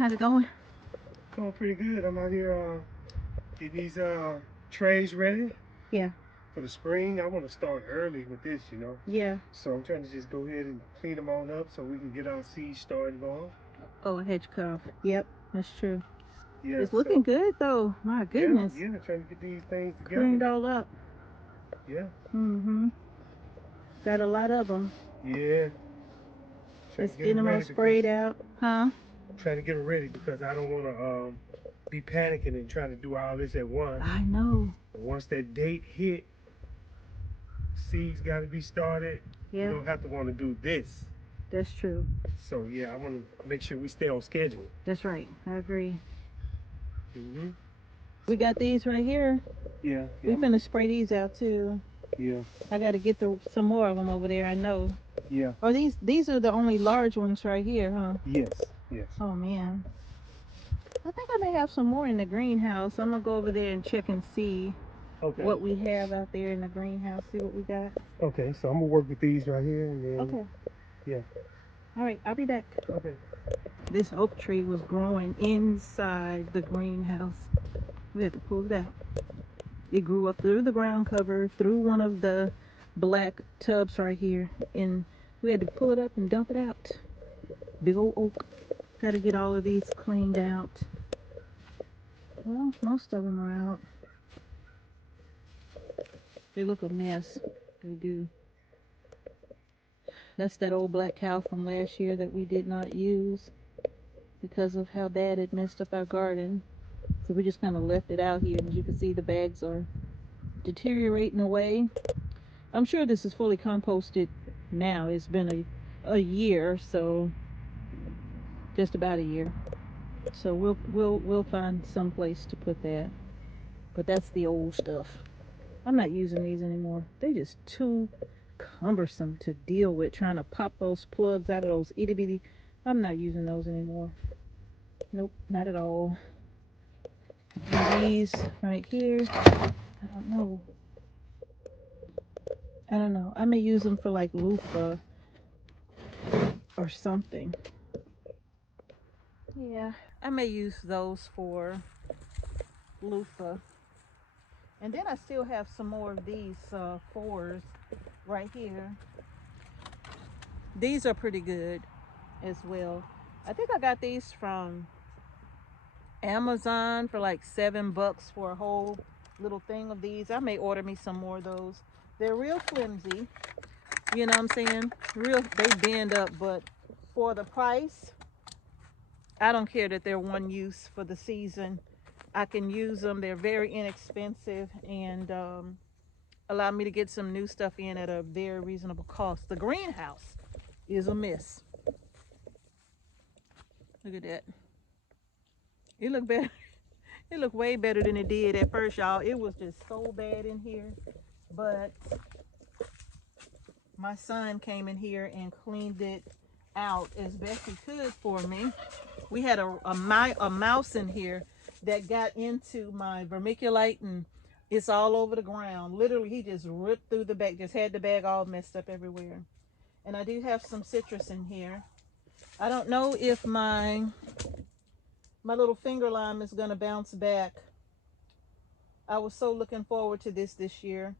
How's it going? Going pretty good. I'm out here getting these trays ready Yeah. for the spring. I want to start early with this, Yeah. So I'm trying to just go ahead and clean them on up so we can get our seeds started going. Oh, a hedge cutoff. Yep, that's true. Yeah. It's looking good though. My Yeah, goodness. yeah. Trying to get these things Cleaned together. all up. Yeah. Mm-hmm. Got a lot of them. Yeah. Trying Let's to get get them them all ready because sprayed out. Huh? trying to get them ready because I don't want to be panicking and trying to do all this at once. I know. But once that date hit, seeds got to be started. Yeah. You don't have to want to do this. That's true. So yeah, I want to make sure we stay on schedule. That's right. I agree. Mhm. We got these right here. Yeah. We Yeah. finna spray these out too. Yeah. I gotta get some more of them over there. I know. Yeah. Oh, these are the only large ones right here, huh? Yes. Yes. Oh man. I think I may have some more in the greenhouse. I'm gonna go over there and check and see Okay. what we have out there in the greenhouse. See what we got. Okay. So I'm gonna work with these right here, and then Okay. yeah. All right. I'll be back. Okay. This oak tree was growing inside the greenhouse. We had to pull it out. It grew up through the ground cover, through one of the black tubs right here, and we had to pull it up and dump it out. Big old oak. Got to get all of these cleaned out. Well, most of them are out. They look a mess. They do. That's that old black cow from last year that we did not use because of how bad it messed up our garden. So we just kind of left it out here. And as you can see, the bags are deteriorating away. I'm sure this is fully composted now. It's been a year, so just about a year. So we'll find some place to put that. But that's the old stuff. I'm not using these anymore. They're just too cumbersome to deal with. Trying to pop those plugs out of those itty bitty. I'm not using those anymore. Nope, not at all. And these right here. I don't know. I don't know. I may use them for like loofah or something. Yeah, I may use those for loofah. And then I still have some more of these fours right here. These are pretty good as well. I think I got these from Amazon for like $7 for a whole little thing of these. I may order me some more of those. They're real flimsy. You know what I'm saying? Real, they bend up, but for the price, I don't care that they're one use for the season. I can use them. They're very inexpensive and allow me to get some new stuff in at a very reasonable cost. The greenhouse is a mess. Look at that. It looked better. It looked way better than it did at first, y'all. It was just so bad in here. But my son came in here and cleaned it out as best he could for me. We had a mouse in here that got into my vermiculite, and it's all over the ground. Literally, he just ripped through the bag, just had the bag all messed up everywhere. And I do have some citrus in here. I don't know if my little finger lime is gonna bounce back. I was so looking forward to this year,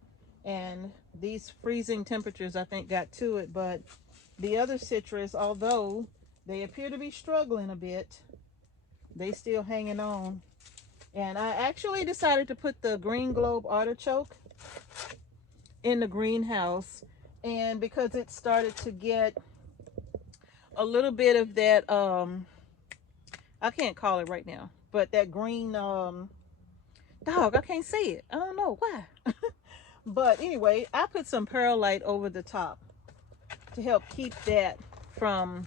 and these freezing temperatures I think got to it. But the other citrus, although they appear to be struggling a bit, they still hanging on. And I actually decided to put the green globe artichoke in the greenhouse, and because it started to get a little bit of that I can't call it right now, but that green dog, I can't say it. I don't know why. But anyway, I put some perlite over the top to help keep that from,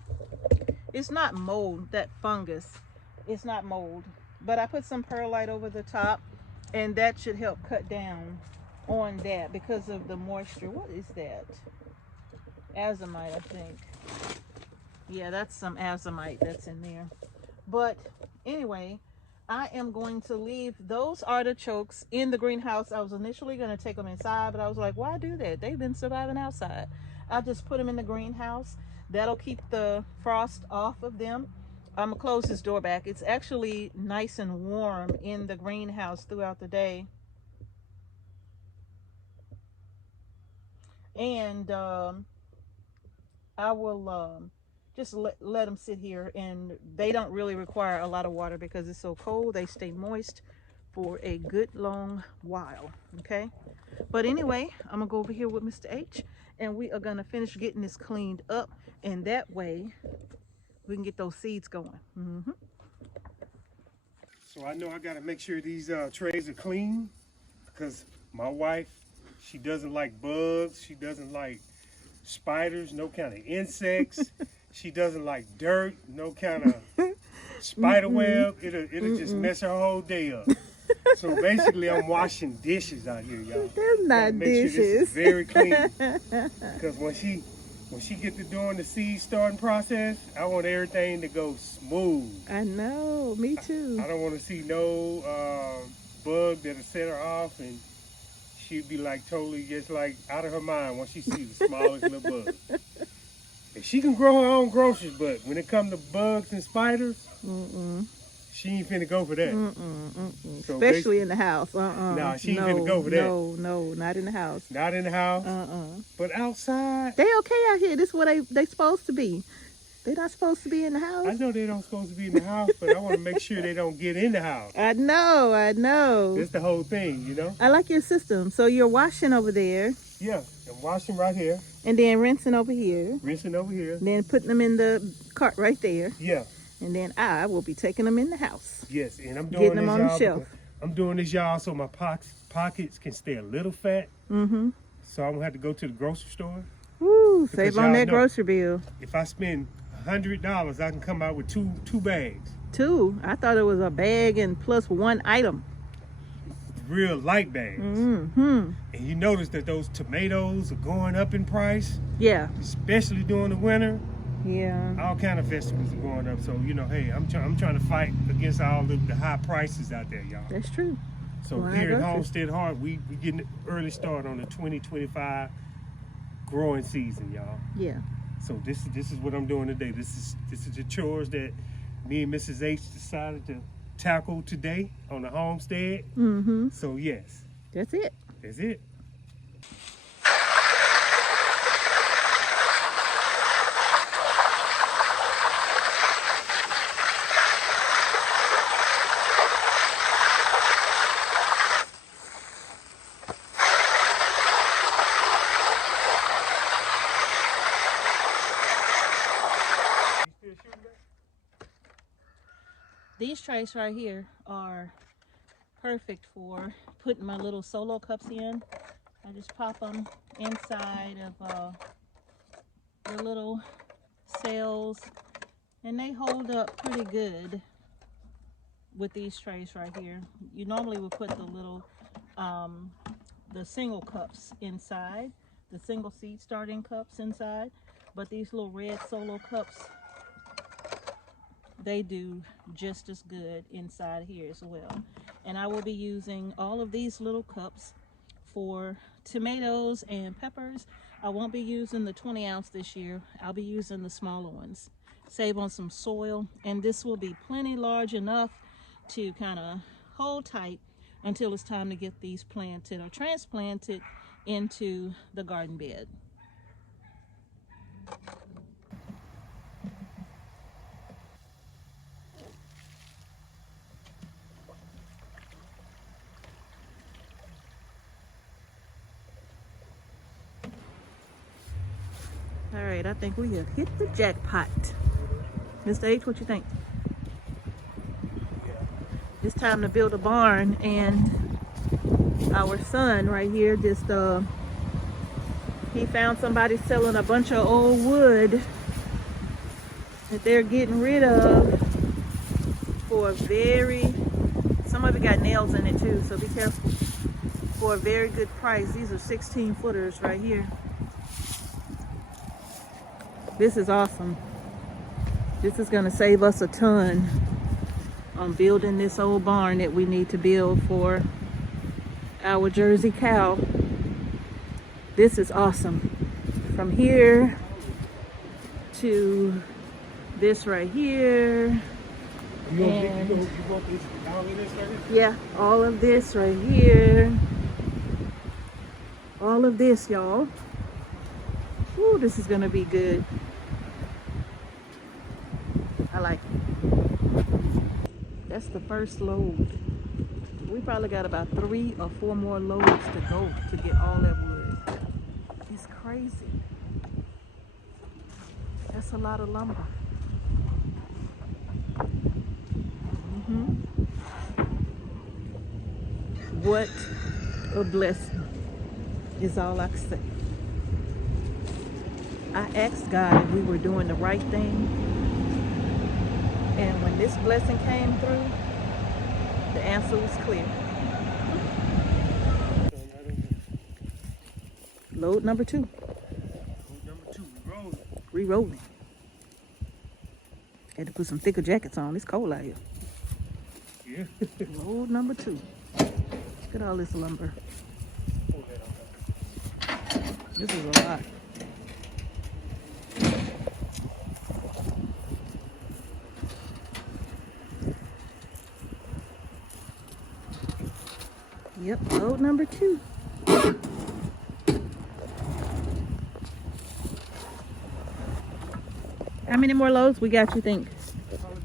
it's not mold, that fungus. It's not mold. But I put some perlite over the top, and that should help cut down on that because of the moisture. What is that? Azomite, I think. Yeah, that's some azomite that's in there. But anyway, I am going to leave those artichokes in the greenhouse. I was initially going to take them inside, but I was like, why do that? They've been surviving outside. I'll just put them in the greenhouse. That'll keep the frost off of them. I'm gonna close this door back. It's actually nice and warm in the greenhouse throughout the day. And I will just let them sit here, and they don't really require a lot of water because it's so cold. They stay moist for a good long while. Okay, but anyway, I'm gonna go over here with Mr. H, and we are gonna finish getting this cleaned up, and that way we can get those seeds going. So I know I gotta make sure these trays are clean because my wife, she doesn't like bugs. She doesn't like spiders, no kind of insects. She doesn't like dirt, no kind of spider web. It'll just mess her whole day up. So basically, I'm washing dishes out here, y'all. That's not make dishes. sure this is very clean. Because when she get to doing the seed starting process, I want everything to go smooth. I know, me too. I don't want to see no bug that'll set her off, and she'd be like totally just like out of her mind once she sees the smallest little bug. And she can grow her own groceries, but when it comes to bugs and spiders, she ain't finna go for that. So especially in the house. Nah, she ain't finna go for that. No, not in the house. Not in the house. But outside. They okay out here. This is where they supposed to be. They not supposed to be in the house. I know they don't supposed to be in the house, but I want to make sure they don't get in the house. I know. That's the whole thing, you know? I like your system. So you're washing over there. Yeah, I'm washing right here. And then rinsing over here. Rinsing over here. And then putting them in the cart right there. Yeah. And then I will be taking them in the house. Yes, and I'm doing getting them this, on the shelf. I'm doing this, y'all, so my pockets can stay a little fat. So I'm gonna have to go to the grocery store. Woo, save on that grocery bill. If I spend $100, I can come out with two bags. Two? I thought it was a bag and plus one item. Real light bags. And you notice that those tomatoes are going up in price. Yeah. Especially during the winter. Yeah. All kind of vegetables are going up. So, you know, hey, I'm trying to fight against all the high prices out there, y'all. That's true. So here at Homestead Heart, we getting an early start on the 2025 growing season, y'all. Yeah. So this is what I'm doing today. This is the chores that me and Mrs. H decided to tackle today on the homestead. So yes. That's it. That's it. These trays right here are perfect for putting my little solo cups in. I just pop them inside of the little cells, and they hold up pretty good with these trays right here. You normally would put the little the single cups inside, the single seed starting cups inside, but these little red solo cups, they do just as good inside here as well. And I will be using all of these little cups for tomatoes and peppers. I won't be using the 20 ounce this year. I'll be using the smaller ones. Save on some soil, and this will be plenty large enough to kind of hold tight until it's time to get these planted or transplanted into the garden bed. All right, I think we have hit the jackpot. Mr. H, what you think? It's time to build a barn, and our son right here just he found somebody selling a bunch of old wood that they're getting rid of for a some of it got nails in it too, so be careful, for a very good price. These are 16 footers right here. This is awesome. This is going to save us a ton on building this old barn that we need to build for our Jersey cow. This is awesome. From here to this right here. You And want this, all of this right here? yeah, all of this right here. All of this, y'all. Ooh, this is gonna be good. I like it. That's the first load. We probably got about 3 or 4 more loads to go to get all that wood. It's crazy. That's a lot of lumber. What a blessing is all I can say. I asked God if we were doing the right thing. And when this blessing came through, the answer was clear. Load number 2. Load number 2, we rolling. Re-rolling. Had to put some thicker jackets on. It's cold out here. Yeah. Load number 2. Look at all this lumber. This is a lot. Yep, load number 2. How many more loads we got, you think? About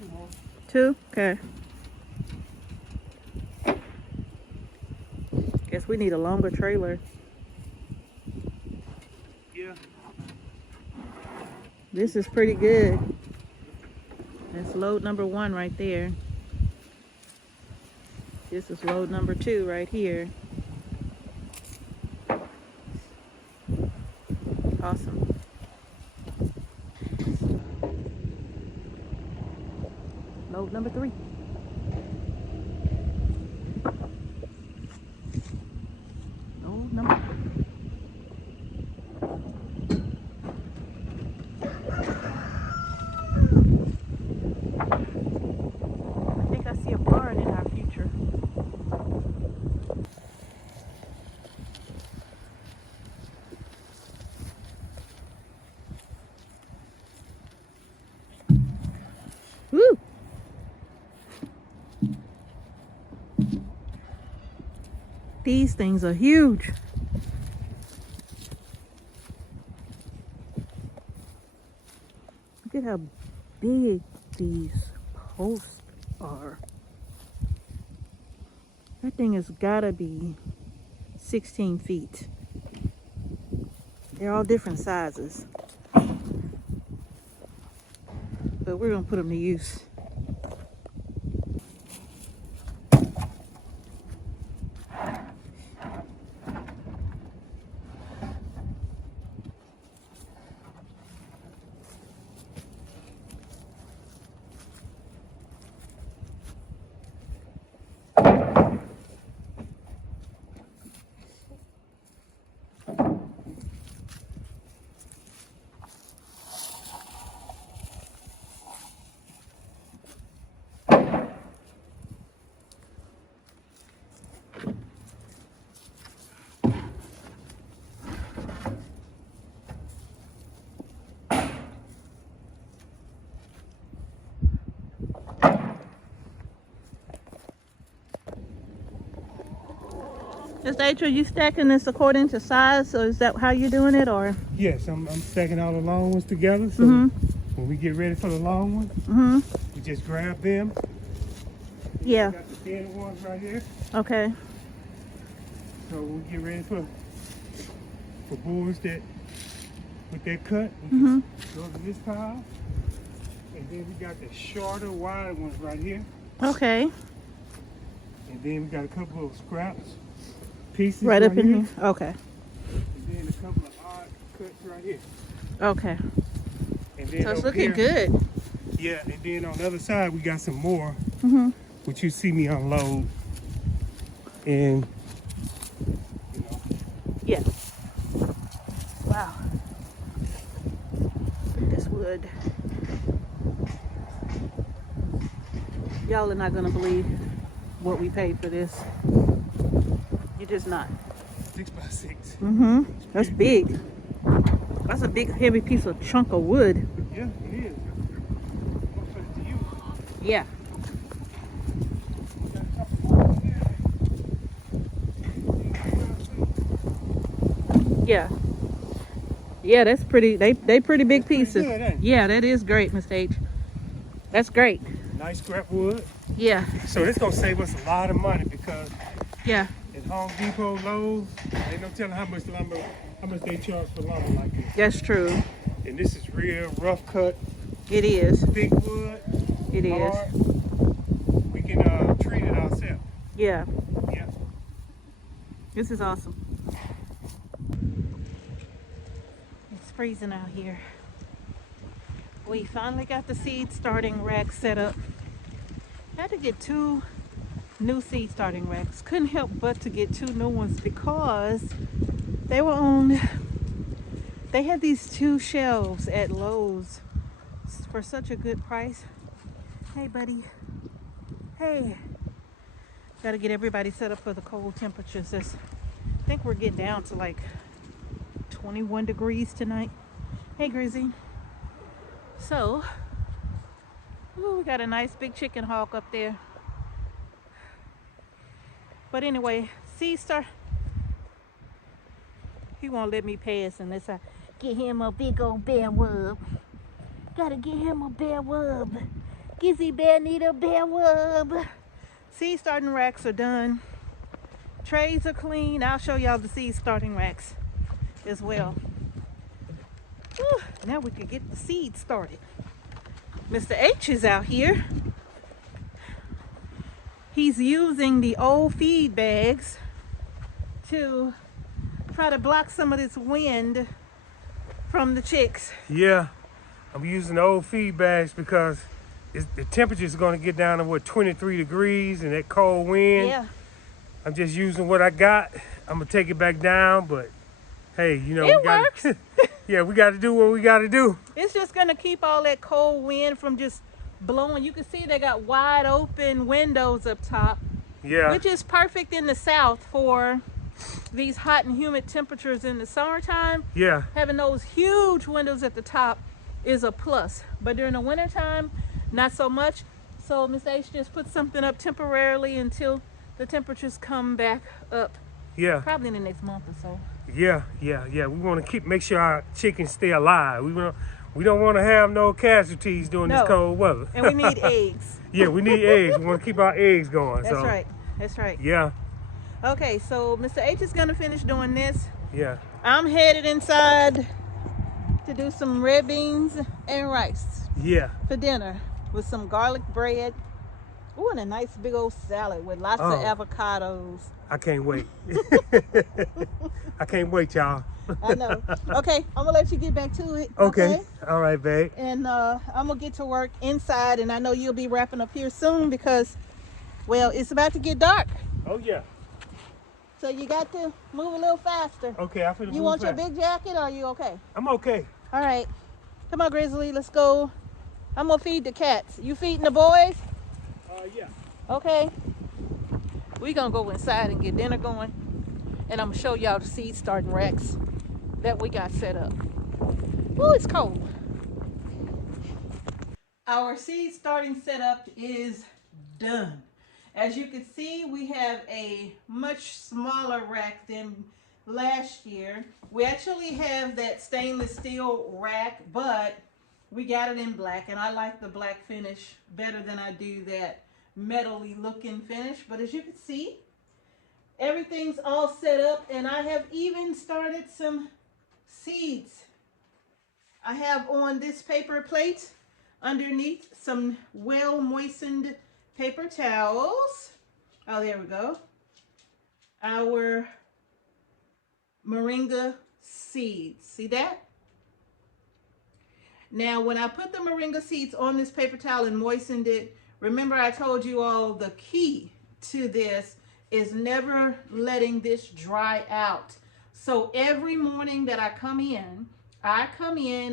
2 more. 2? Okay. Guess we need a longer trailer. Yeah. This is pretty good. That's load number 1 right there. This is load number 2 right here. Awesome. Load number 3. Load number 3. I think I see a barn in our future. Woo! These things are huge. Look at how big these posts are. That thing has gotta be 16 feet. They're all different sizes. But we're gonna put them to use. Mr. H, are you stacking this according to size? So is that how you're doing it, or? Yes, I'm stacking all the long ones together. So when we get ready for the long one, we just grab them. Yeah. We got the thin ones right here. Okay. So when we get ready for boards that with that cut, we can go to this pile. And then we got the shorter, wide ones right here. Okay. And then we got a couple of scraps, pieces Right up in here. Okay. And then a couple of odd cuts right here. Okay. And then So it's over looking here, good. yeah, and then on the other side we got some more, which you see me unload. And you know, Yeah. Wow. Look at this wood. Y'all are not gonna believe what we paid for this. You're just not. 6x6. That's big. That's a big, heavy piece of chunk of wood. Yeah, it Yeah. Yeah. Yeah, that's pretty. They pretty big Pretty pieces. good, ain't it? Yeah, that is great, Mr. H. That's great. Nice scrap wood. Yeah. So this gonna save us a lot of money because Yeah. at Home Depot, Lowe's, ain't no telling how much they charge for lumber like this. That's true. And this is real rough cut, It is. thick wood. It is. Hard. We can treat it ourselves. Yeah. Yeah. This is awesome. It's freezing out here. We finally got the seed starting rack set up. Had to get 2 new seed starting racks. Couldn't help but to get 2 new ones because they were on. They had these 2 shelves at Lowe's for such a good price. Hey, buddy. Hey. Got to get everybody set up for the cold temperatures. I think we're getting down to like 21 degrees tonight. Hey, Grizzy. So, ooh, we got a nice big chicken hawk up there. But anyway, seed start. He won't let me pass unless I get him a big old bear wub. Gotta get him a bear wub. Gizzy Bear need a bear wub. Seed starting racks are done. Trays are clean. I'll show y'all the seed starting racks as well. Whew, now we can get the seed started. Mr. H is out here. He's using the old feed bags to try to block some of this wind from the chicks. Yeah. I'm using the old feed bags because the temperature is going to get down to what, 23 degrees and that cold wind. Yeah. I'm just using what I got. I'm gonna take it back down, but hey, you know, It works. Yeah, we got to do what we got to do. It's just gonna keep all that cold wind from just blowing. You can see they got wide open windows up top, Yeah. which is perfect in the south for these hot and humid temperatures in the summertime. Yeah. Having those huge windows at the top is a plus, but during the wintertime, not so much. So Miss H just put something up temporarily until the temperatures come back up, Yeah. probably in the next month or so. Yeah. We want to make sure our chickens stay alive. We don't want to have no casualties during this cold weather. And we need eggs. Yeah, we need eggs. We want to keep our eggs going. That's so. right. That's right. Yeah. Okay, so Mr. H is gonna finish doing this. Yeah. I'm headed inside to do some red beans and rice Yeah. for dinner with some garlic bread. Ooh, and a nice big old salad with lots of avocados. I can't wait. I can't wait, y'all. I know. Okay, I'm gonna let you get back to it. Okay. All right, babe. And I'm gonna get to work inside, and I know you'll be wrapping up here soon because, well, it's about to get dark. Oh yeah. So you got to move a little faster. Okay, I feel. You want your big jacket, or are you okay? I'm okay. All right. Come on, Grizzly, let's go. I'm gonna feed the cats. You feeding the boys? Yeah. Okay. We gonna go inside and get dinner going, and I'm gonna show y'all the seed starting racks that we got set up. Ooh, it's cold. Our seed starting setup is done. As you can see, we have a much smaller rack than last year. We actually have that stainless steel rack, but we got it in black, and I like the black finish better than I do that metally looking finish. But as you can see, everything's all set up, and I have even started some seeds. I have on this paper plate underneath some well moistened paper towels. Oh, there we go. Our moringa seeds. See that? Now, when I put the moringa seeds on this paper towel and moistened it, remember I told you all the key to this is never letting this dry out. So every morning that I come in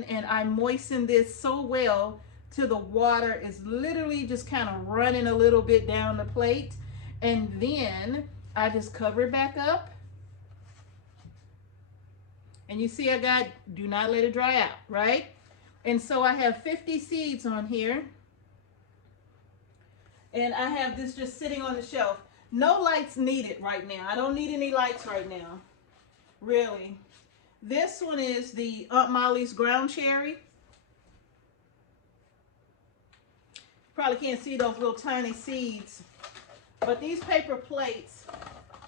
and I moisten this so well till the water is literally just kind of running a little bit down the plate. And then I just cover it back up. And you see I got, do not let it dry out, right? And so I have 50 seeds on here. And I have this just sitting on the shelf. No lights needed right now. I don't need any lights right now, really. This one is the Aunt Molly's ground cherry. Probably can't see those little tiny seeds, but these paper plates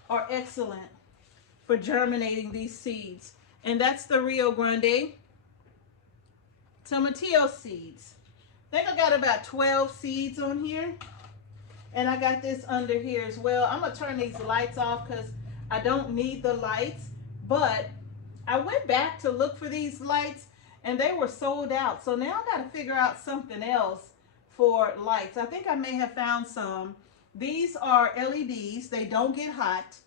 are excellent for germinating these seeds. And that's the Rio Grande tomatillo seeds. I think I got about 12 seeds on here. And I got this under here as well. I'm going to turn these lights off because I don't need the lights. But I went back to look for these lights and they were sold out. So now I got to figure out something else for lights. I think I may have found some. These are LEDs. They don't get hot.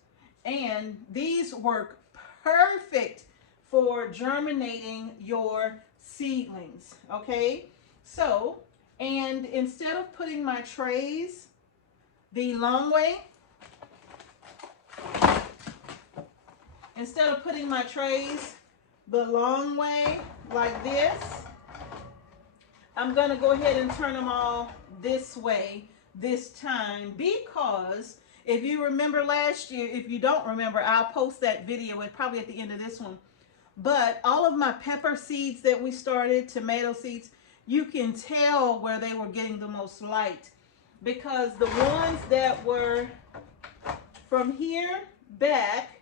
And these work perfect for germinating your seedlings. Okay? So, and instead of putting my trays the long way, instead of putting my trays the long way like this, I'm going to go ahead and turn them all this way this time, because if you remember last year, if you don't remember, I'll post that video probably at the end of this one. But all of my pepper seeds that we started, tomato seeds, you can tell where they were getting the most light, because the ones that were from here back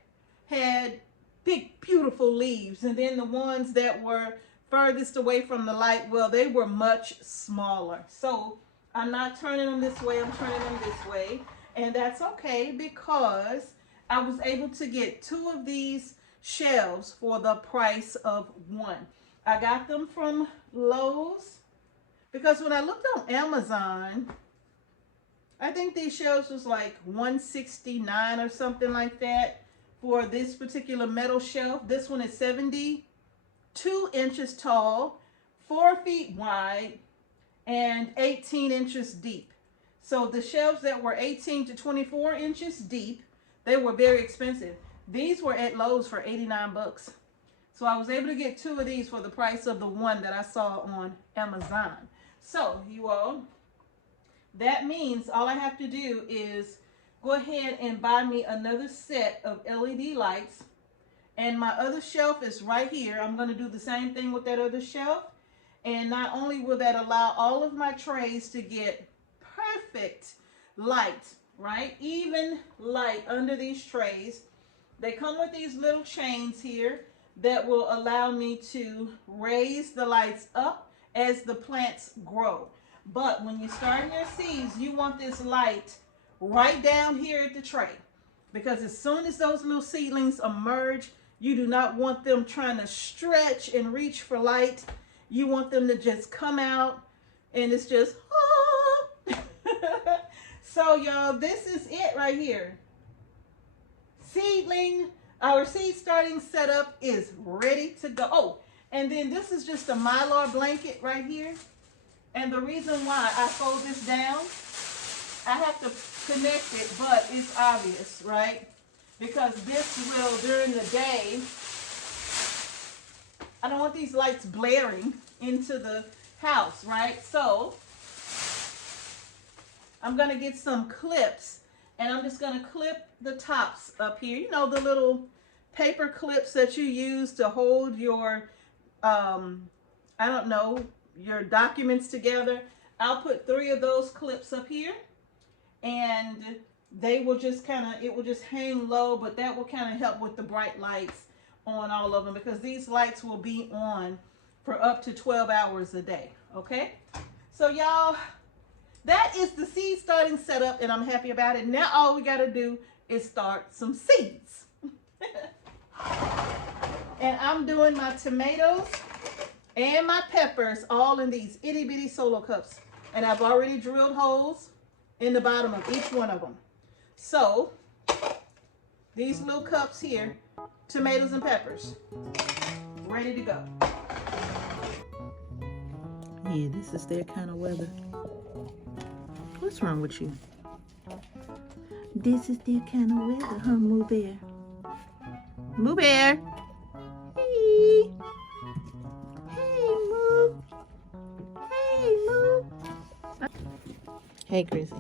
had big, beautiful leaves. And then the ones that were furthest away from the light, well, they were much smaller. So I'm not turning them this way, I'm turning them this way. And that's okay, because I was able to get 2 of these shelves for the price of 1. I got them from Lowe's, because when I looked on Amazon, I think these shelves was like $169 or something like that for this particular metal shelf. This one is 72 inches tall, 4 feet wide, and 18 inches deep. So the shelves that were 18 to 24 inches deep, they were very expensive. These were at Lowe's for 89 bucks. So I was able to get 2 of these for the price of the 1 that I saw on Amazon. So you all, that means all I have to do is go ahead and buy me another set of LED lights. And my other shelf is right here. I'm going to do the same thing with that other shelf. And not only will that allow all of my trays to get perfect light, right? Even light under these trays. They come with these little chains here that will allow me to raise the lights up as the plants grow. But when you start your seeds, you want this light right down here at the tray, because as soon as those little seedlings emerge, you do not want them trying to stretch and reach for light. You want them to just come out and it's just, ah. So y'all, this is it right here. Seedling, our seed starting setup is ready to go. Oh, and then this is just a Mylar blanket right here. And the reason why I fold this down, I have to connect it, but it's obvious, right? Because this will, during the day, I don't want these lights blaring into the house, right? So I'm going to get some clips, and I'm just going to clip the tops up here. You know, the little paper clips that you use to hold your, I don't know, your documents together. I'll put 3 of those clips up here, and they will just kind of, it will just hang low, but that will kind of help with the bright lights on all of them, because these lights will be on for up to 12 hours a day. Okay, so y'all, that is the seed starting setup, and I'm happy about it. Now all we got to do is start some seeds. And I'm doing my tomatoes and my peppers all in these itty bitty solo cups, and I've already drilled holes in the bottom of each one of them. So these little cups here, tomatoes and peppers, ready to go. Yeah, this is their kind of weather. What's wrong with you? This is their kind of weather, huh, Moo Bear? Moo Bear! Hey! Hey, Moo! Hey, Moo! Hey, Chrissy.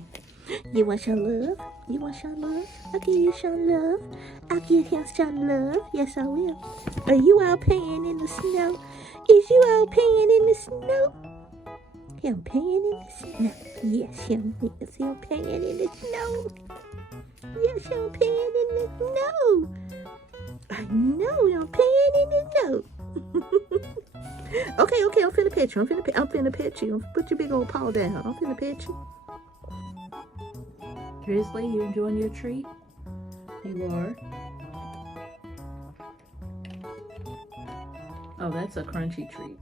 You want some love? You want some love? I'll give you some love. I'll give him some love. Yes, I will. Are you out playing in the snow? Is you out playing in the snow? Him playing in the snow. Yes, him is him playing in the snow. Yes, I'm playing in the snow. I know I'm playing in the snow. Okay, I'm finna pitch you. I'm finna pitch you. Put your big old paw down. I'm finna pitch you. Drizzly, you enjoying your treat? You are. Oh, that's a crunchy treat.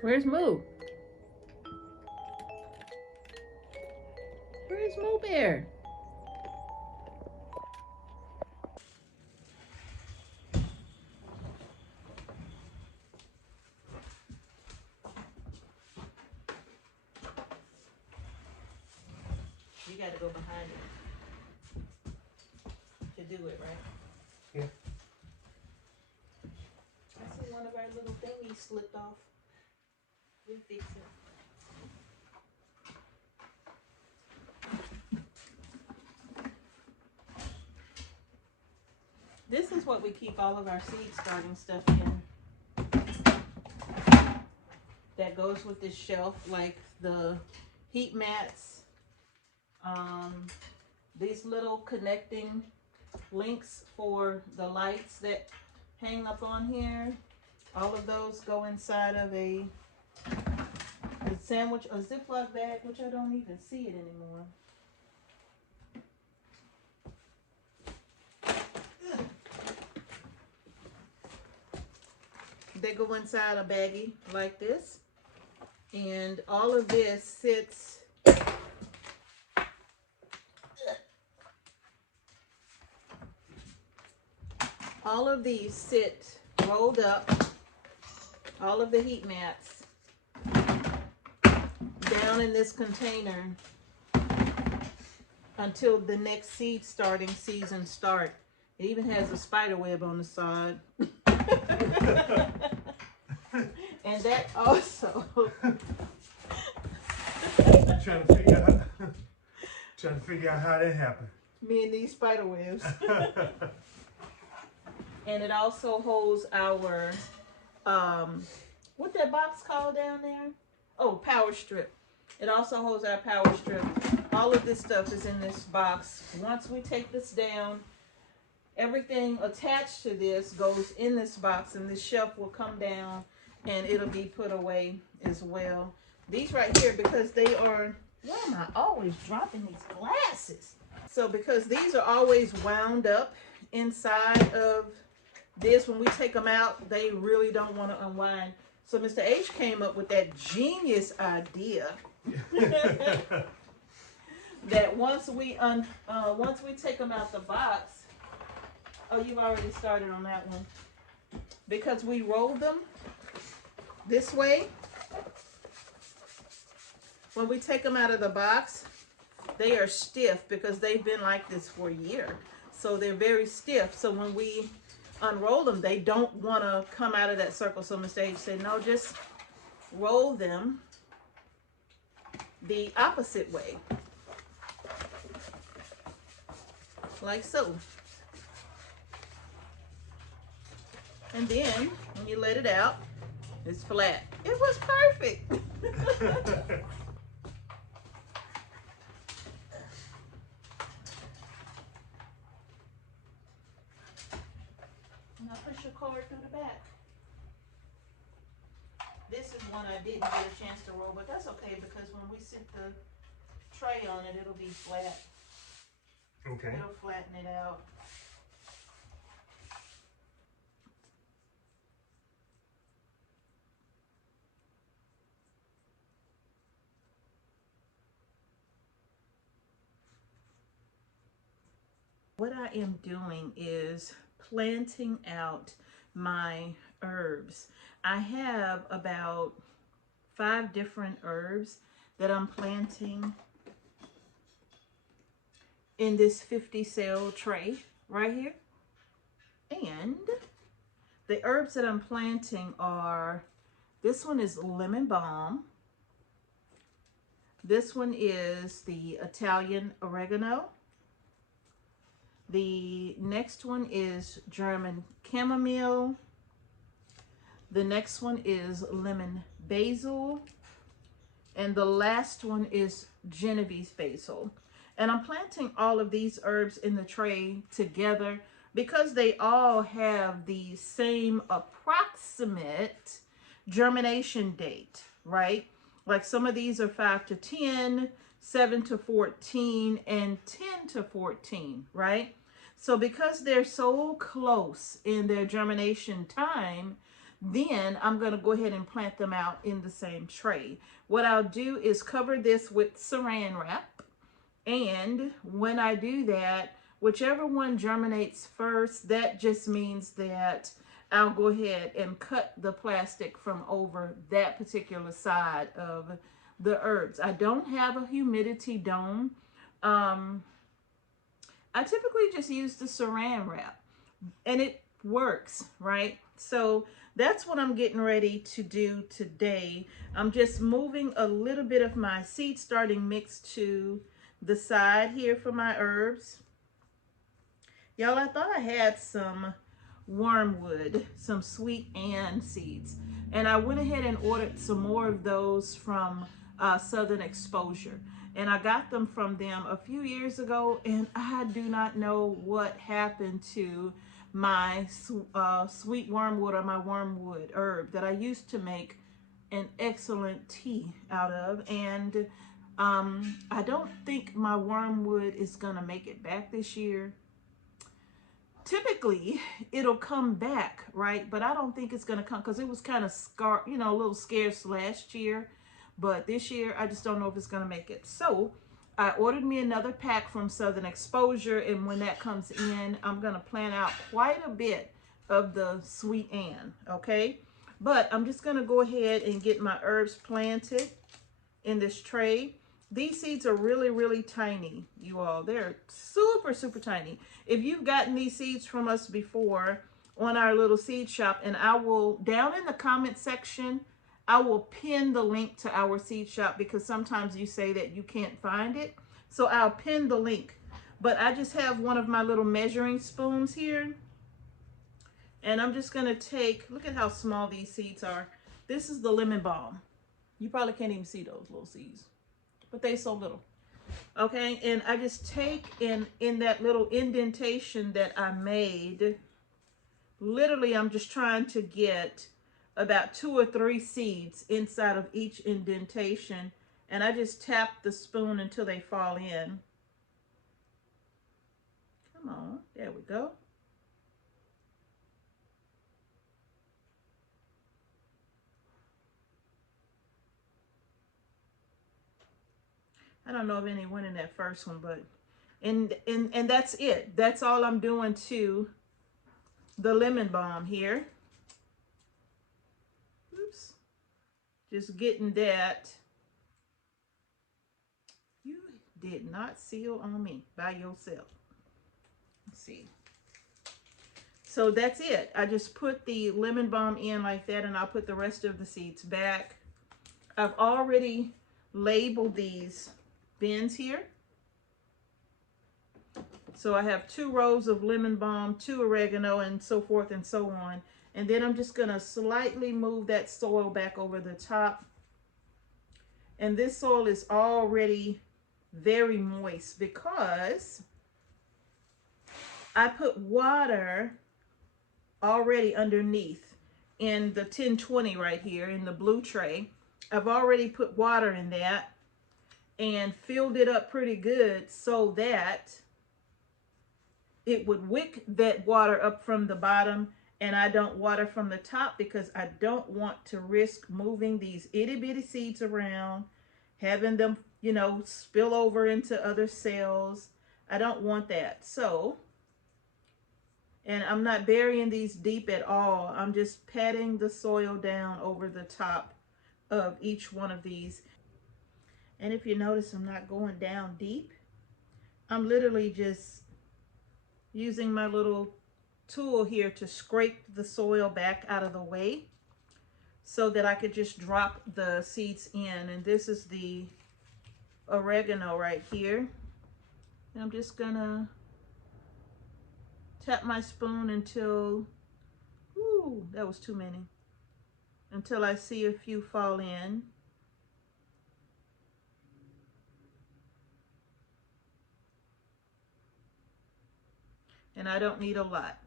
Where's Moo? Where's Moo Bear? You got to go behind it to do it, right? Yeah. I see one of our little thingies slipped off. We'll fix it. This is what we keep all of our seed starting stuff in. That goes with this shelf, like the heat mats, these little connecting links for the lights that hang up on here. All of those go inside of a sandwich, a Ziploc bag, which I don't even see it anymore. They go inside a baggie like this, and all of this sits all of these sit rolled up, all of the heat mats down in this container until the next seed starting season start. It even has a spider web on the side. And that also trying to figure out how that happened. me and these spider webs. And it also holds our what that box called down there? Oh, power strip. It also holds our power strip. All of this stuff is in this box. Once we take this down, everything attached to this goes in this box, and this shelf will come down and it'll be put away as well. These right here, because they are, why am I always dropping these glasses? So because these are always wound up inside of this, when we take them out, they really don't want to unwind. So Mr. H came up with that genius idea that once we take them out the box, oh, you've already started on that one, because we roll them this way. When we take them out of the box, they are stiff because they've been like this for a year. So they're very stiff. So when we unroll them, they don't want to come out of that circle. So Mr. H said, no, just roll them the opposite way. Like so. And then when you let it out, it's flat. It was perfect. Now push your cord through the back. This is one I didn't get a chance to roll, but that's okay because when we sit the tray on it, it'll be flat. Okay. It'll flatten it out. What I am doing is planting out my herbs. I have about 5 different herbs that I'm planting in this 50 cell tray right here. And the herbs that I'm planting are This one is lemon balm. This one is the Italian oregano. The next one is German chamomile. The next one is lemon basil. And the last one is Genovese basil. And I'm planting all of these herbs in the tray together because they all have the same approximate germination date, right? Like some of these are 5 to 10, 7 to 14, and 10 to 14, right? So because they're so close in their germination time, then I'm going to go ahead and plant them out in the same tray. What I'll do is cover this with saran wrap. And when I do that, whichever one germinates first, that just means that I'll go ahead and cut the plastic from over that particular side of the herbs. I don't have a humidity dome. I typically just use the saran wrap and it works, right? So that's what I'm getting ready to do today. I'm just moving a little bit of my seed starting mix to the side here for my herbs. Y'all, I thought I had some wormwood, some sweet Ann seeds, and I went ahead and ordered some more of those from Southern Exposure. And I got them from them a few years ago, and I do not know what happened to my sweet wormwood or my wormwood herb that I used to make an excellent tea out of. And I don't think my wormwood is going to make it back this year. Typically it'll come back, right? But I don't think it's going to come because it was kind of a little scarce last year. But this year, I just don't know if it's going to make it. So I ordered me another pack from Southern Exposure. And when that comes in, I'm going to plant out quite a bit of the Sweet Ann, okay? But I'm just going to go ahead and get my herbs planted in this tray. These seeds are really, really tiny, you all. They're super, super tiny. If you've gotten these seeds from us before on our little seed shop, and I will, down in the comment section, I will pin the link to our seed shop because sometimes you say that you can't find it. So I'll pin the link. But I just have one of my little measuring spoons here. And I'm just going to take, look at how small these seeds are. This is the lemon balm. You probably can't even see those little seeds, but they so little. Okay, and I just take in that little indentation that I made, literally I'm just trying to get about 2 or 3 seeds inside of each indentation, and I just tap the spoon until they fall in. Come on, there we go. I don't know if any went in that first one, but and that's it. That's all I'm doing to the lemon balm here. Oops. Just getting that. You did not seal on me by yourself. Let's see. So that's it. I just put the lemon balm in like that, and I'll put the rest of the seeds back. I've already labeled these bins here. So I have 2 rows of lemon balm, 2 oregano, and so forth and so on. And then I'm just going to slightly move that soil back over the top. And this soil is already very moist because I put water already underneath in the 1020 right here in the blue tray. I've already put water in that and filled it up pretty good so that it would wick that water up from the bottom, and I don't water from the top because I don't want to risk moving these itty bitty seeds around, having them, spill over into other cells. I don't want that. So, and I'm not burying these deep at all. I'm just patting the soil down over the top of each one of these. And if you notice, I'm not going down deep. I'm literally just using my little tool here to scrape the soil back out of the way so that I could just drop the seeds in. And this is the oregano right here. And I'm just gonna tap my spoon until, ooh, that was too many. Until I see a few fall in. And I don't need a lot.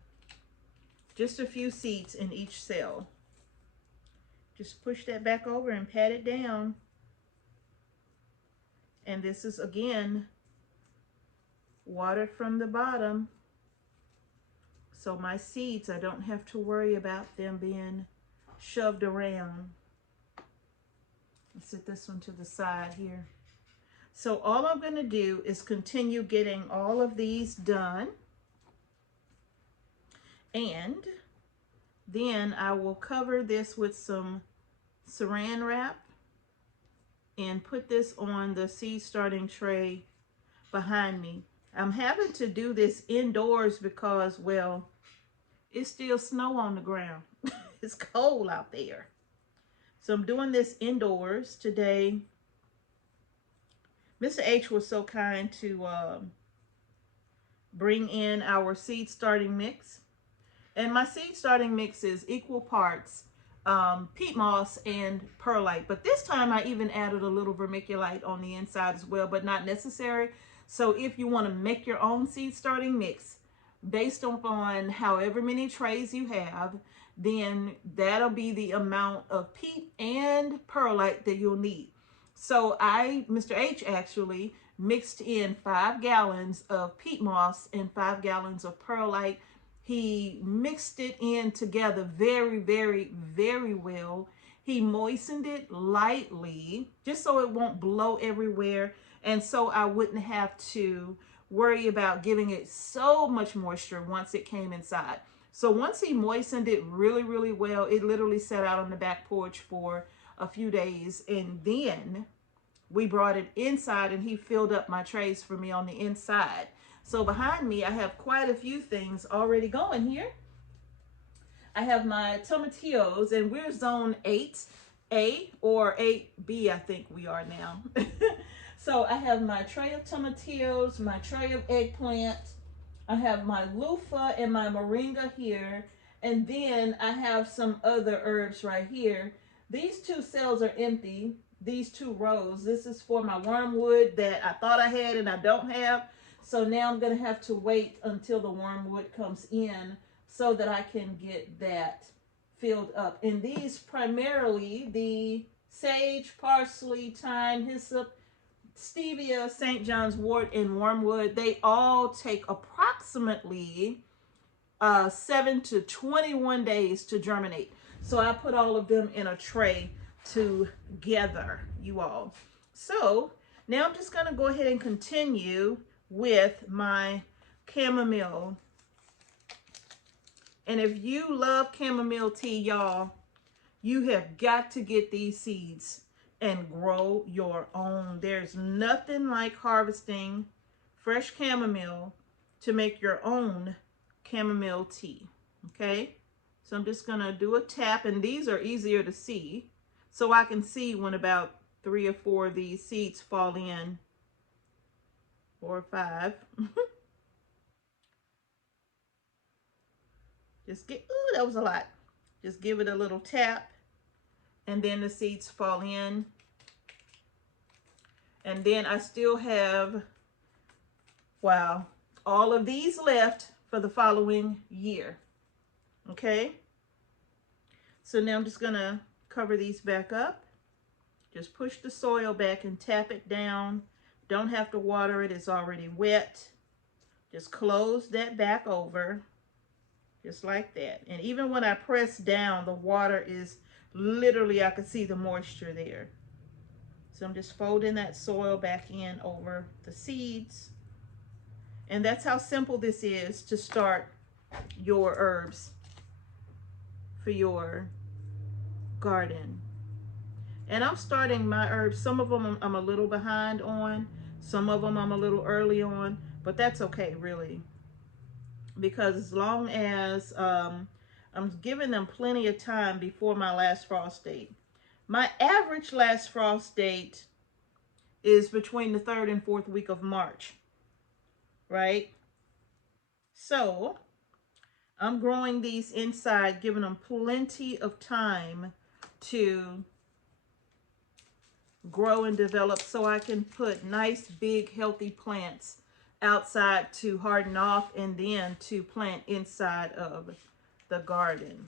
Just a few seeds in each cell. Just push that back over and pat it down. And this is, again, water from the bottom. So my seeds, I don't have to worry about them being shoved around. Let's set this one to the side here. So all I'm going to do is continue getting all of these done. And then I will cover this with some saran wrap and put this on the seed starting tray behind me. I'm having to do this indoors because, well, it's still snow on the ground. It's cold out there. So I'm doing this indoors today. Mr. H was so kind to bring in our seed starting mix. And my seed starting mix is equal parts peat moss and perlite. But this time I even added a little vermiculite on the inside as well, but not necessary. So if you want to make your own seed starting mix based upon however many trays you have, then that'll be the amount of peat and perlite that you'll need. So Mr. H actually mixed in 5 gallons of peat moss and 5 gallons of perlite. He mixed it in together very, very, very well. He moistened it lightly just so it won't blow everywhere. And so I wouldn't have to worry about giving it so much moisture once it came inside. So once he moistened it really, really well, it literally sat out on the back porch for a few days. And then we brought it inside and he filled up my trays for me on the inside. So behind me, I have quite a few things already going here. I have my tomatillos, and we're zone 8A or 8B, I think we are now. So I have my tray of tomatillos, my tray of eggplant. I have my loofah and my moringa here. And then I have some other herbs right here. These 2 cells are empty, these 2 rows. This is for my wormwood that I thought I had and I don't have. So now I'm going to have to wait until the wormwood comes in so that I can get that filled up. And these primarily, the sage, parsley, thyme, hyssop, stevia, St. John's wort, and wormwood, they all take approximately 7 to 21 days to germinate. So I put all of them in a tray together, you all. So now I'm just going to go ahead and continue with my chamomile. And if you love chamomile tea, y'all, you have got to get these seeds and grow your own. There's nothing like harvesting fresh chamomile to make your own chamomile tea. Okay, so I'm just gonna do a tap, and these are easier to see, so I can see when about 3 or 4 of these seeds fall in, 4 or 5. Just get, ooh, that was a lot. Just give it a little tap, and then the seeds fall in. And then I still have, wow, all of these left for the following year. Okay, so now I'm just gonna cover these back up. Just push the soil back and tap it down. Don't have to water it, it's already wet. Just close that back over, just like that. And even when I press down, the water is literally, I can see the moisture there. So I'm just folding that soil back in over the seeds. And that's how simple this is to start your herbs for your garden. And I'm starting my herbs. Some of them I'm a little behind on. Some of them I'm a little early on. But that's okay, really. Because as long as I'm giving them plenty of time before my last frost date. My average last frost date is between the 3rd and 4th week of March, right? So I'm growing these inside, giving them plenty of time to grow and develop so I can put nice, big, healthy plants outside to harden off and then to plant inside of the garden.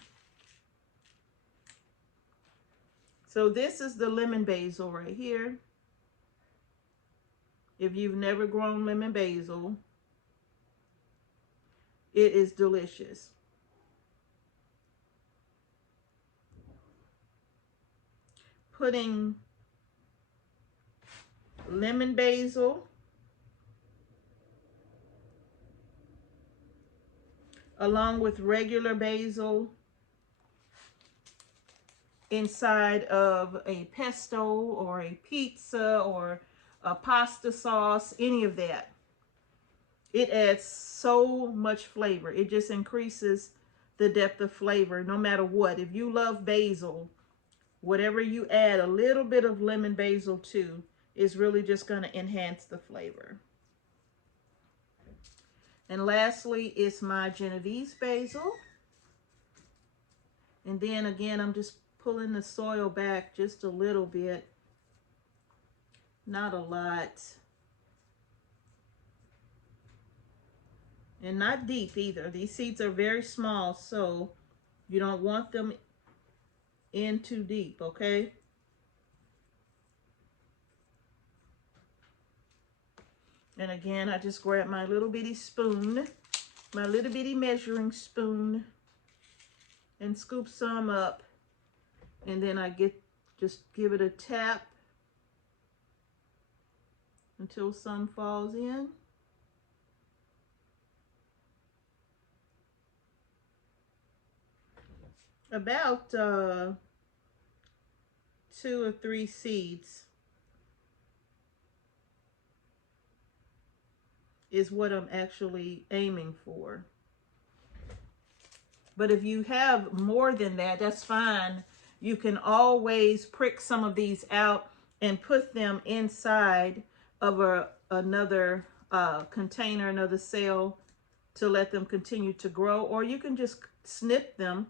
So this is the lemon basil right here. If you've never grown lemon basil, it is delicious. Putting lemon basil along with regular basil inside of a pesto or a pizza or a pasta sauce, any of that. It adds so much flavor. It just increases the depth of flavor no matter what. If you love basil, whatever you add a little bit of lemon basil to is really just going to enhance the flavor. And lastly is my Genovese basil. And then again, I'm just pulling the soil back just a little bit. Not a lot. And not deep either. These seeds are very small, so you don't want them in too deep, okay? And again, I just grab my little bitty spoon, my little bitty measuring spoon, and scoop some up. And then I just give it a tap until some falls in. About 2 or 3 seeds is what I'm actually aiming for. But if you have more than that, that's fine. You can always prick some of these out and put them inside of another container, another cell, to let them continue to grow. Or you can just snip them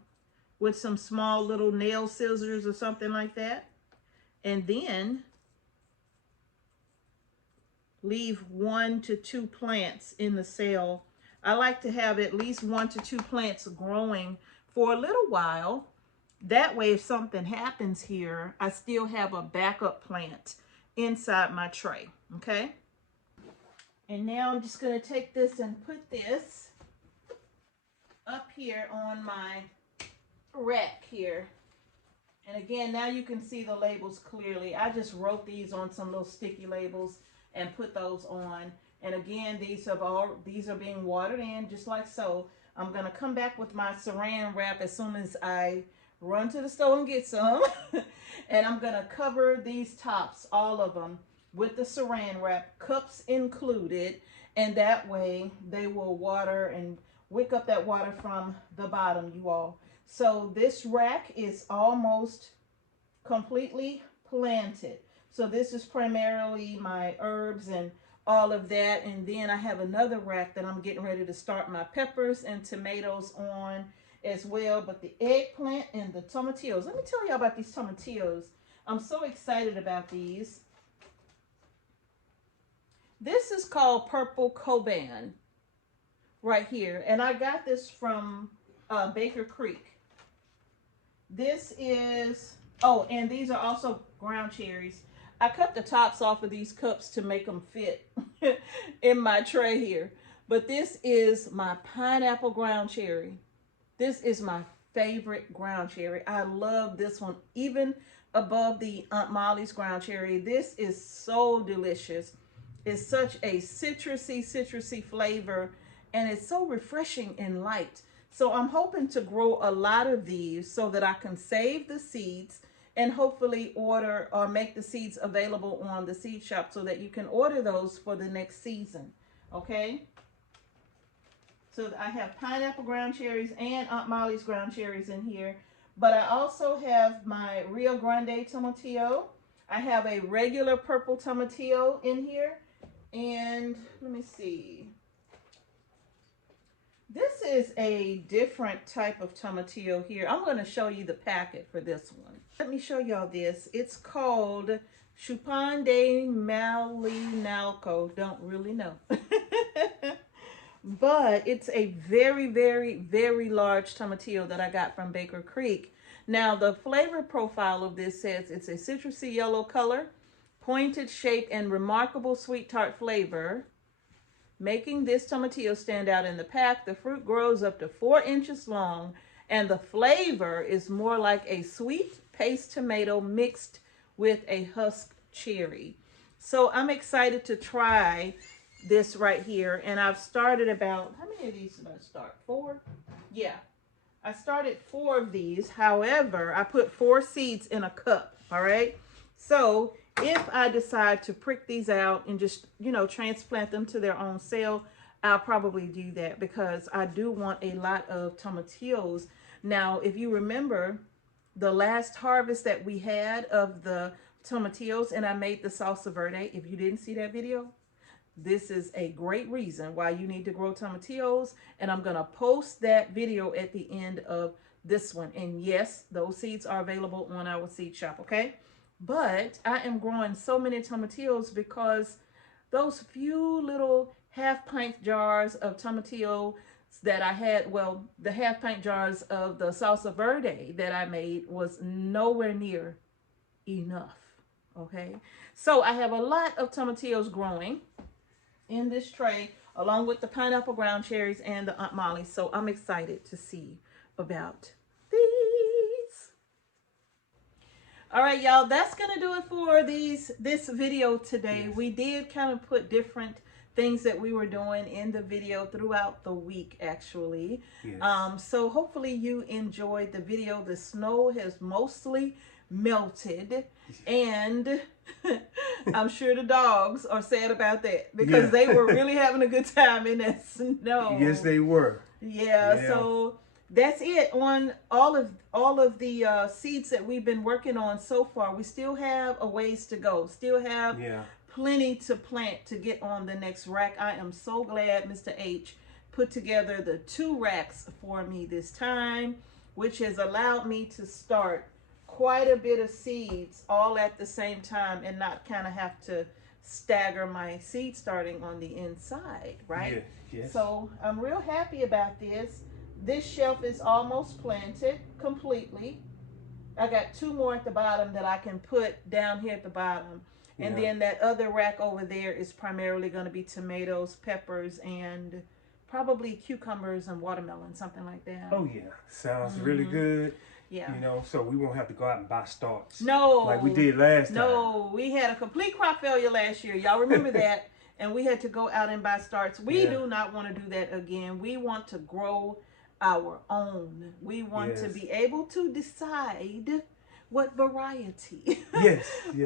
with some small little nail scissors or something like that. And then leave 1 to 2 plants in the cell. I like to have at least 1 to 2 plants growing for a little while. That way, if something happens here, I still have a backup plant inside my tray, okay? And now I'm just going to take this and put this up here on my rack here. And again, now you can see the labels clearly. I just wrote these on some little sticky labels and put those on. And again, these are being watered in just like so. I'm going to come back with my saran wrap as soon as I run to the store and get some. And I'm going to cover these tops, all of them, with the saran wrap, cups included. And that way they will water and wick up that water from the bottom, you all. So this rack is almost completely planted. So this is primarily my herbs and all of that. And then I have another rack that I'm getting ready to start my peppers and tomatoes on as well. But the eggplant and the tomatillos, let me tell you about these tomatillos. I'm so excited about these. This is called Purple Coban right here. And I got this from Baker Creek. This is, oh, and these are also ground cherries. I cut the tops off of these cups to make them fit in my tray here. But this is my pineapple ground cherry. This is my favorite ground cherry. I love this one, even above the Aunt Molly's ground cherry. This is so delicious. It's such a citrusy flavor, and it's so refreshing and light. So I'm hoping to grow a lot of these so that I can save the seeds and hopefully order or make the seeds available on the seed shop so that you can order those for the next season. Okay? So I have pineapple ground cherries and Aunt Molly's ground cherries in here. But I also have my Rio Grande tomatillo. I have a regular purple tomatillo in here. And let me see. This is a different type of tomatillo here. I'm going to show you the packet for this one. Let me show y'all this. It's called Chupon de Malinalco. Don't really know. But it's a very, very, very large tomatillo that I got from Baker Creek. Now, the flavor profile of this says it's a citrusy yellow color, pointed shape, and remarkable sweet tart flavor, making this tomatillo stand out in the pack. The fruit grows up to 4 inches long, and the flavor is more like a sweet paste tomato mixed with a husk cherry. So I'm excited to try this right here, and I've started about, how many of these did I start? 4? Yeah, I started 4 of these. However, I put 4 seeds in a cup. All right, so if I decide to prick these out and just, you know, transplant them to their own cell, I'll probably do that because I do want a lot of tomatillos. Now, if you remember the last harvest that we had of the tomatillos and I made the salsa verde, if you didn't see that video, this is a great reason why you need to grow tomatillos, and I'm going to post that video at the end of this one. And yes, those seeds are available on our seed shop, okay? But I am growing so many tomatillos because those few little half-pint jars of tomatillo that I had, well, the half-pint jars of the salsa verde that I made was nowhere near enough, okay? So I have a lot of tomatillos growing in this tray, along with the pineapple ground cherries and the Aunt Molly. So I'm excited to see about these. All right, y'all, that's gonna do it for this video today. Yes. We did kind of put different things that we were doing in the video throughout the week, actually. Yes. So hopefully you enjoyed the video. The snow has mostly melted, and I'm sure the dogs are sad about that because they were really having a good time in that snow. Yes, they were. Yeah, so that's it on all of the seeds that we've been working on so far. We still have a ways to go. Still have plenty to plant to get on the next rack. I am so glad Mr. H put together the 2 racks for me this time, which has allowed me to start quite a bit of seeds all at the same time and not kind of have to stagger my seed starting on the inside, right? Yes. So I'm real happy about this. This shelf is almost planted completely. I got 2 more at the bottom that I can put down here at the bottom. And then that other rack over there is primarily going to be tomatoes, peppers, and probably cucumbers and watermelon, something like that. Oh yeah, sounds really good. Yeah. You know, so we won't have to go out and buy starts. No. Like we did last time. No, we had a complete crop failure last year. Y'all remember that? And we had to go out and buy starts. We do not want to do that again. We want to grow our own. We want to be able to decide what variety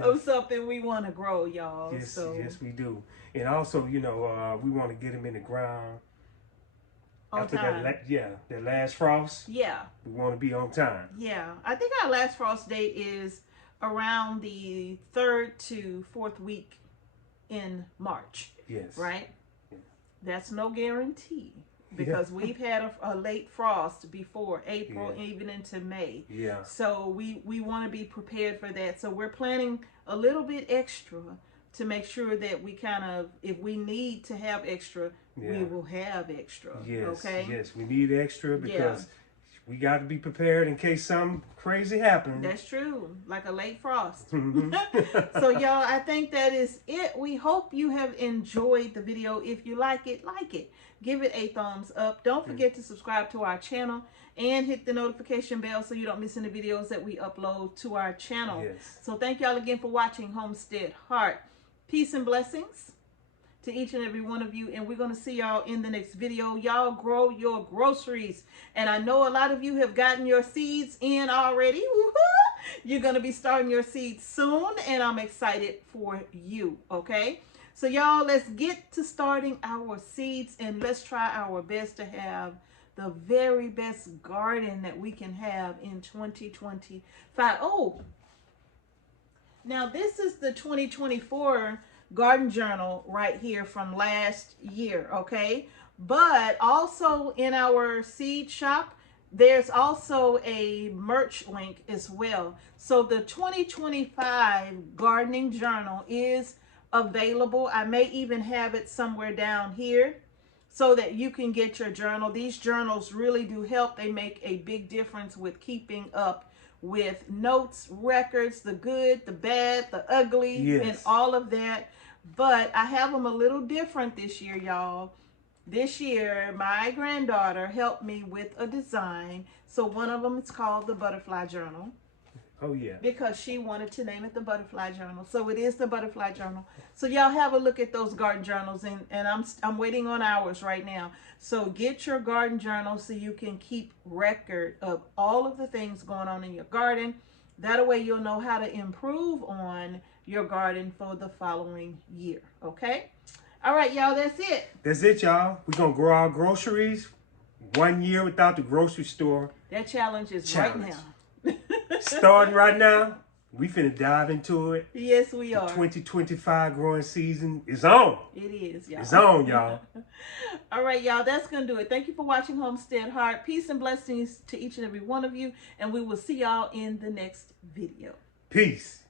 of something we want to grow, y'all. Yes, so. yes, we do. And also, you know, we want to get them in the ground. On After time. that last frost. Yeah. We want to be on time. Yeah. I think our last frost date is around the 3rd to 4th week in March. Yes. Right? Yeah. That's no guarantee because we've had a late frost before April, even into May. Yeah. So we want to be prepared for that. So we're planning a little bit extra to make sure that we kind of, if we need to have extra, we will have extra. Yes, okay? Yes, we need extra because we got to be prepared in case something crazy happens. That's true, like a late frost. So y'all, I think that is it. We hope you have enjoyed the video. If you like it, give it a thumbs up. Don't forget to subscribe to our channel and hit the notification bell so you don't miss any videos that we upload to our channel. Yes. So thank y'all again for watching Homestead Heart. Peace and blessings to each and every one of you, and we're going to see y'all in the next video. Y'all grow your groceries, and I know a lot of you have gotten your seeds in already. You're going to be starting your seeds soon, and I'm excited for you, okay? So y'all, let's get to starting our seeds and let's try our best to have the very best garden that we can have in 2025. Oh, now this is the 2024 garden journal right here from last year, okay? But also in our seed shop, there's also a merch link as well. So the 2025 gardening journal is available. I may even have it somewhere down here so that you can get your journal. These journals really do help. They make a big difference with keeping up with notes, records, the good, the bad, the ugly, Yes. and all of that. But I have them a little different this year, y'all. This year, my granddaughter helped me with a design. So one of them is called the Butterfly Journal. Oh, yeah. Because she wanted to name it the Butterfly Journal. So it is the Butterfly Journal. So y'all have a look at those garden journals, and I'm waiting on ours right now. So get your garden journal so you can keep record of all of the things going on in your garden. That way you'll know how to improve on your garden for the following year. Okay? All right, y'all, that's it. That's it, y'all. We're going to grow our groceries 1 year without the grocery store. That challenge is right now. Starting right now, we finna dive into it. Yes, we are. The 2025 growing season is on. It is, y'all. It's on, y'all. All right, y'all, that's going to do it. Thank you for watching Homestead Heart. Peace and blessings to each and every one of you, and we will see y'all in the next video. Peace.